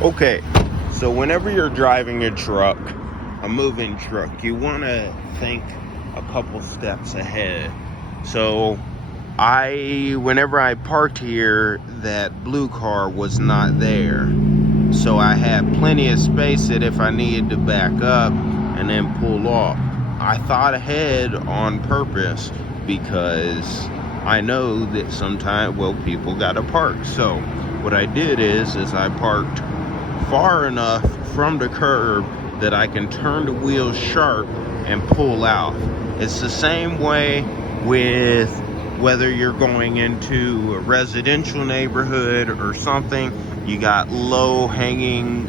Okay, so whenever you're driving a truck, a moving truck, you want to think a couple steps ahead. So whenever I parked here, that blue car was not there. So I had plenty of space that if I needed to back up and then pull off. I thought ahead on purpose because I know that sometimes, people gotta park. So what I did is I parked far enough from the curb that I can turn the wheels sharp and pull out. It's the same way with whether you're going into a residential neighborhood or something. You got low hanging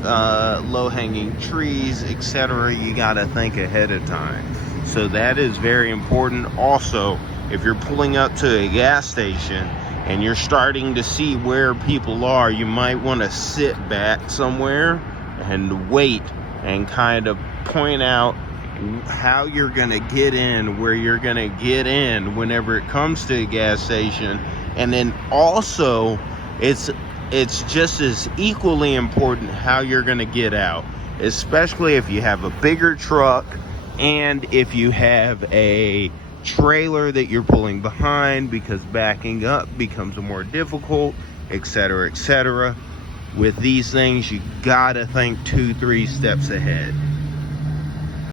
trees, etc. You got to think ahead of time. So that is very important. Also, if you're pulling up to a gas station and you're starting to see where people are, you might want to sit back somewhere and wait and kind of point out how you're going to get in, where you're going to get in whenever it comes to a gas station. And then also, it's just as equally important how you're going to get out, especially if you have a bigger truck and if you have a trailer that you're pulling behind, because backing up becomes more difficult, etc., etc. With these things, you gotta think 2-3 steps ahead.